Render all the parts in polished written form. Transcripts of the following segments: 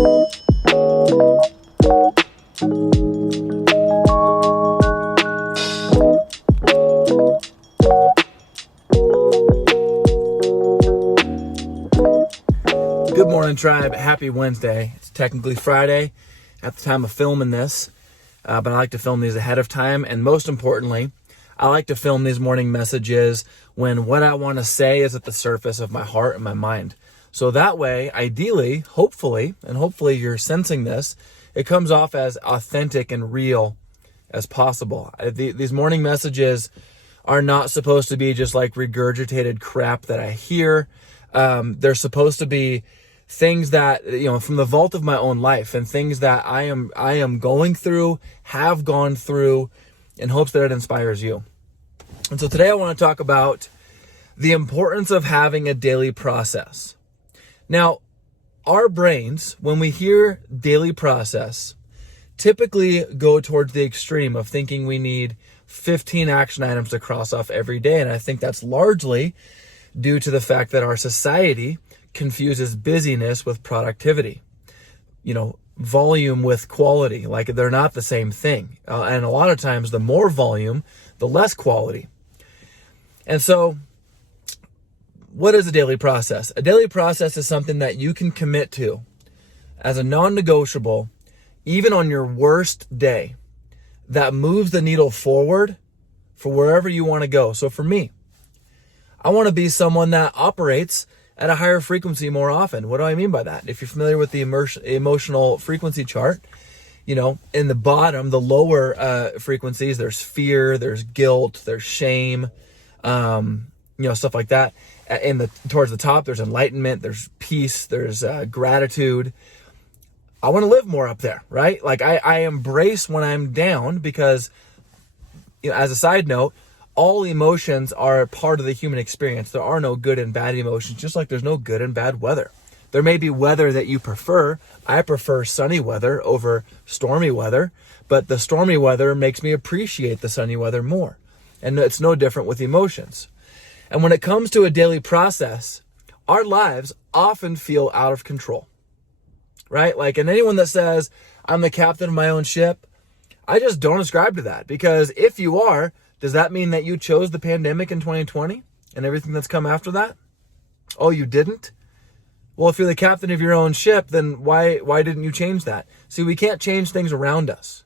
Good morning, tribe. Happy Wednesday. It's technically Friday at the time of filming this, but I like to film these ahead of time. And most importantly, I like to film these morning messages when what I want to say is at the surface of my heart and my mind. So that way, ideally, hopefully you're sensing this, it comes off as authentic and real as possible. These morning messages are not supposed to be just like regurgitated crap that I hear. They're supposed to be things that, from the vault of my own life and things that I am going through, have gone through, in hopes that it inspires you. And so today I want to talk about the importance of having a daily process. Now, our brains, when we hear daily process, typically go towards the extreme of thinking we need 15 action items to cross off every day. And I think that's largely due to the fact that our society confuses busyness with productivity, volume with quality. Like they're not the same thing. And a lot of times the more volume, the less quality. And so what is a daily process? A daily process is something that you can commit to as a non-negotiable, even on your worst day, that moves the needle forward for wherever you want to go. So for me, I want to be someone that operates at a higher frequency more often. What do I mean by that? If you're familiar with the emotional frequency chart, in the bottom, the lower frequencies, there's fear, there's guilt, there's shame, stuff like that. Towards the top, there's enlightenment, there's peace, there's gratitude. I want to live more up there, right? Like I embrace when I'm down because, as a side note, all emotions are part of the human experience. There are no good and bad emotions, just like there's no good and bad weather. There may be weather that you prefer. I prefer sunny weather over stormy weather, but the stormy weather makes me appreciate the sunny weather more. And it's no different with emotions. And when it comes to a daily process, our lives often feel out of control, right? And anyone that says, I'm the captain of my own ship, I just don't ascribe to that, because if you are, does that mean that you chose the pandemic in 2020 and everything that's come after that? Oh, you didn't? Well, if you're the captain of your own ship, then why didn't you change that? See, we can't change things around us,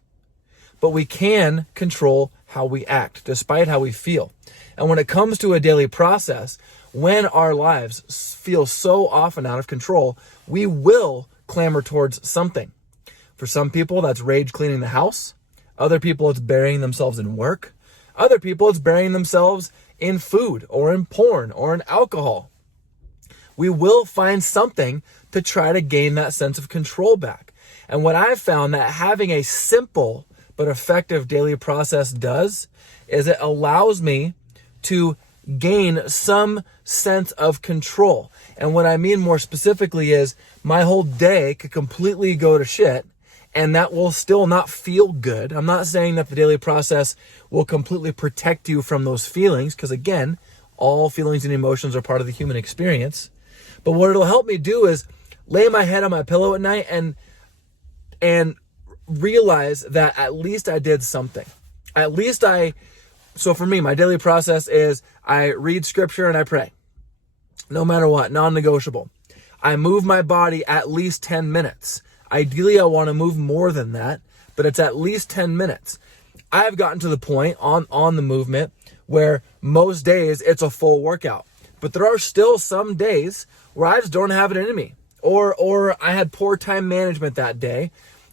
but we can control how we act, despite how we feel. And when it comes to a daily process, when our lives feel so often out of control, we will clamor towards something. For some people, that's rage cleaning the house. Other people, it's burying themselves in work. Other people, it's burying themselves in food or in porn or in alcohol. We will find something to try to gain that sense of control back. And what I've found that having a simple but effective daily process does is it allows me to gain some sense of control. And what I mean more specifically is my whole day could completely go to shit, and that will still not feel good. I'm not saying that the daily process will completely protect you from those feelings, because again, all feelings and emotions are part of the human experience. But what it'll help me do is lay my head on my pillow at night and realize that at least I did something. So for me, my daily process is I read scripture and I pray. No matter what, non-negotiable. I move my body at least 10 minutes. Ideally, I want to move more than that, but it's at least 10 minutes. I've gotten to the point on the movement where most days it's a full workout, but there are still some days where I just don't have it in me, or I had poor time management that day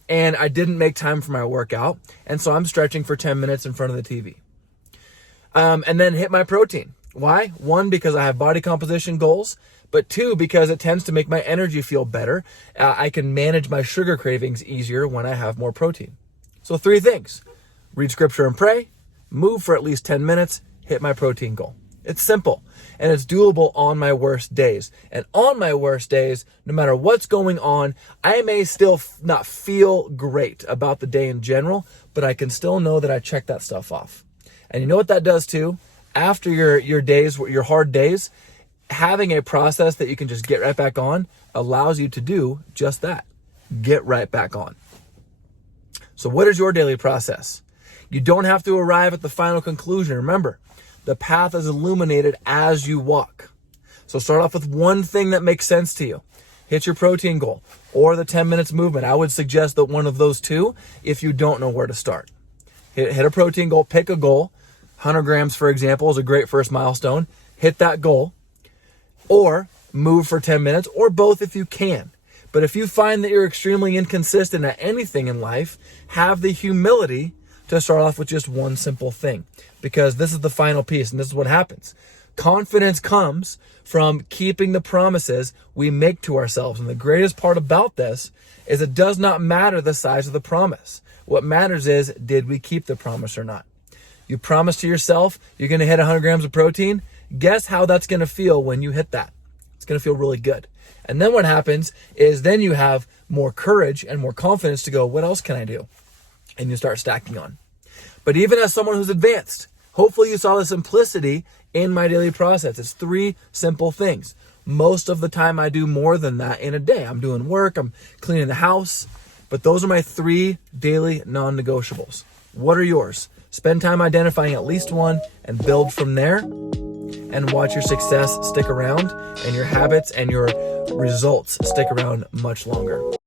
and I didn't make time for my workout, and so I'm stretching for 10 minutes in front of the TV. And then hit my protein. Why? 1, because I have body composition goals, but 2, because it tends to make my energy feel better. I can manage my sugar cravings easier when I have more protein. So 3 things: read scripture and pray, move for at least 10 minutes, hit my protein goal. It's simple, and it's doable on my worst days. And on my worst days, no matter what's going on, I may still not feel great about the day in general, but I can still know that I checked that stuff off. And you know what that does too? After your days, your hard days, having a process that you can just get right back on allows you to do just that. get right back on. So what is your daily process? You don't have to arrive at the final conclusion. Remember, the path is illuminated as you walk. So start off with one thing that makes sense to you. Hit your protein goal or the 10 minutes movement. I would suggest that one of those two if you don't know where to start. Hit a protein goal, pick a goal. 100 grams, for example, is a great first milestone. Hit that goal or move for 10 minutes or both if you can. But if you find that you're extremely inconsistent at anything in life, have the humility to start off with just one simple thing, because this is the final piece and this is what happens. Confidence comes from keeping the promises we make to ourselves. And the greatest part about this is it does not matter the size of the promise. What matters is, did we keep the promise or not? You promise to yourself you're going to hit 100 grams of protein. Guess how that's going to feel when you hit that? It's going to feel really good. And then what happens is then you have more courage and more confidence to go, what else can I do? And you start stacking on. But even as someone who's advanced, hopefully you saw the simplicity in my daily process. It's 3 simple things. Most of the time I do more than that in a day. I'm doing work, I'm cleaning the house, but those are my 3 daily non-negotiables. What are yours? Spend time identifying at least one and build from there, and watch your success stick around and your habits and your results stick around much longer.